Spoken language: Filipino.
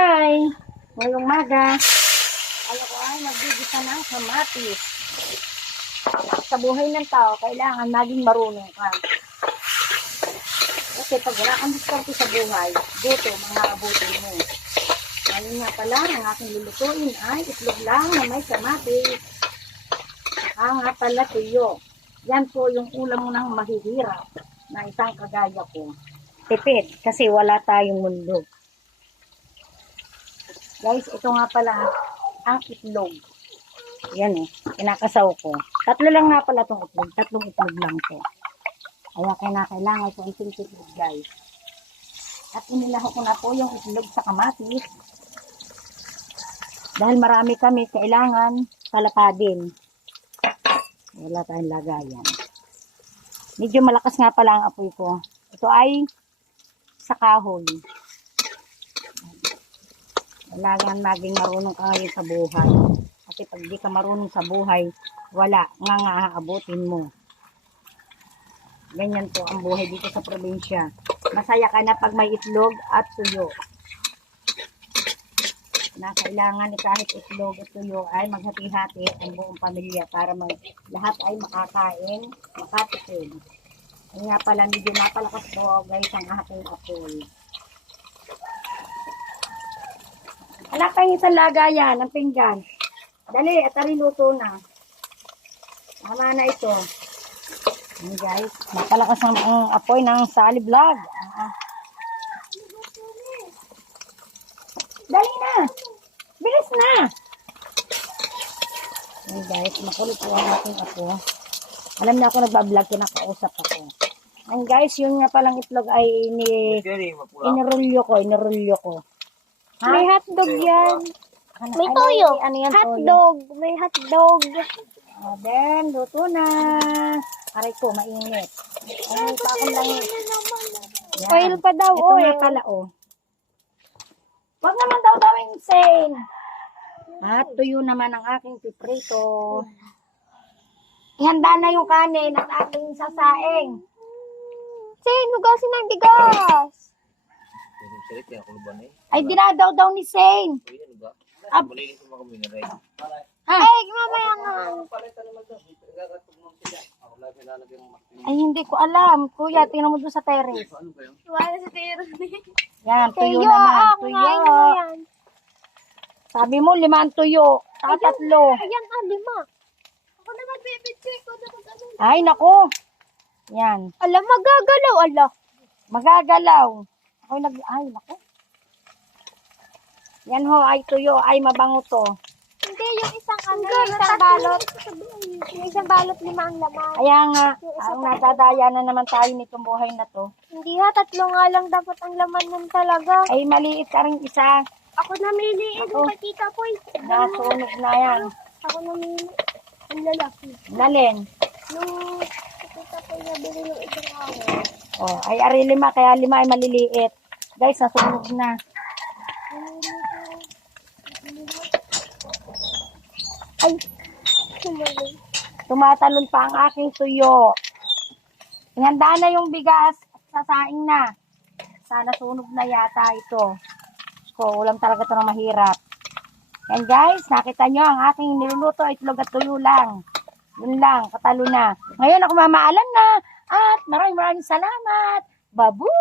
Hi! Ngayong maga, ako ay magbibisa ng kamatis. Sa buhay ng tao, kailangan maging marunong ka. Kasi pag wala kang diskarte sa buhay, gutom ang naabutin mo. Ngayon nga pala, ang aking lulutuin ay itlog lang na may kamatis. Saka nga pala tuyo. Yan po yung ulam mo ng mahihirap na isang kagaya ko. Tipid, kasi wala tayong mundo. Guys, ito nga pala ang itlog. Yan kinakasaw ko. Tatlo lang nga pala itong itlog. Tatlong itlog lang to. Kaya kailangan ito ang itlog, guys. At inilaho ko na po yung itlog sa kamatis. Dahil marami kami, kailangan talakadin. Wala tayong lagayan. Medyo malakas nga pala ang apoy ko. Ito ay sa kahoy. Kailangan maging marunong ka ngayon sa buhay. Kasi pag di ka marunong sa buhay, wala nga aabutin mo. Ganyan po ang buhay dito sa probinsya. Masaya ka na pag may itlog at tuyo. Na kailangan kahit itlog at tuyo ay maghati-hati ang buong pamilya para lahat ay makakain, makatipid. Kaya pala medyo napalakas po guys ang ating apoy. Wala tayong isang lagayan ng pinggan. Dali, at luto na. Tama na ito. Ayan guys, napalakas ang apoy ng Sally Vlog. Dali na! Bilis na! Ayan guys, makulit po ang ating apo. Alam niya ako nagbablog, kinakausap ako. Ayan guys, yun nga palang itlog ay inirulyo ko. Ha? May hotdog yan. May toyo. Ano yan, Hotdog. May hotdog. Then, luto na. Aray ko, mainit. Ay, pa akong langit. Yan. Oil pa daw, Ito oil. nga pala, Wag naman daw insane. At tuyo naman ang aking piprito. Ihanda na yung kanin at aking sasaing. Sin, hugasin na yung bigas. Ay, dinadaw ni Shane. Ay, mamaya nga. Ay, hindi ko alam. Kuya, tingnan mo doon sa terrace. Wala si Tiro. Yan, tuyo Tuyo, naman. kumain Tuyo. mo yan. Sabi mo, 5 ang tuyo. Tatlo. Ayan, 5. Ako na magbibitsik ko. Ay, nako. Yan. Alam, magagalaw, ala. Magagalaw. Ay, nako. Yan ho, ay tuyo. Ay, mabango to. Hindi, yung isang yung isang balot. Yung isang balot, 5 ang laman. Kaya nga, ang nadadaya na naman tayo nitong buhay na to. Hindi ha, 3 nga lang dapat ang laman nun talaga. Ay, maliit ka rin isa. Ako namili, Ako. kay Tita Poy. Nasunog na yan. Ako namili. Ang lalaki. Nalin. Nung Tita Poy nabili yung isang araw. Oh, ay, ari 5. Kaya 5 ay maliliit. Guys, nasunog na. Ay, tumatalon pa ang aking tuyo. Ihanda na yung bigas at sasaing na. Sana sunog na yata ito. So, ulam talaga ito na mahirap. Yan guys, nakita nyo ang aking niluluto, itlog at tuyo lang. Yun lang, katalo na. Ngayon ako mamaalam na at maraming salamat. Babu!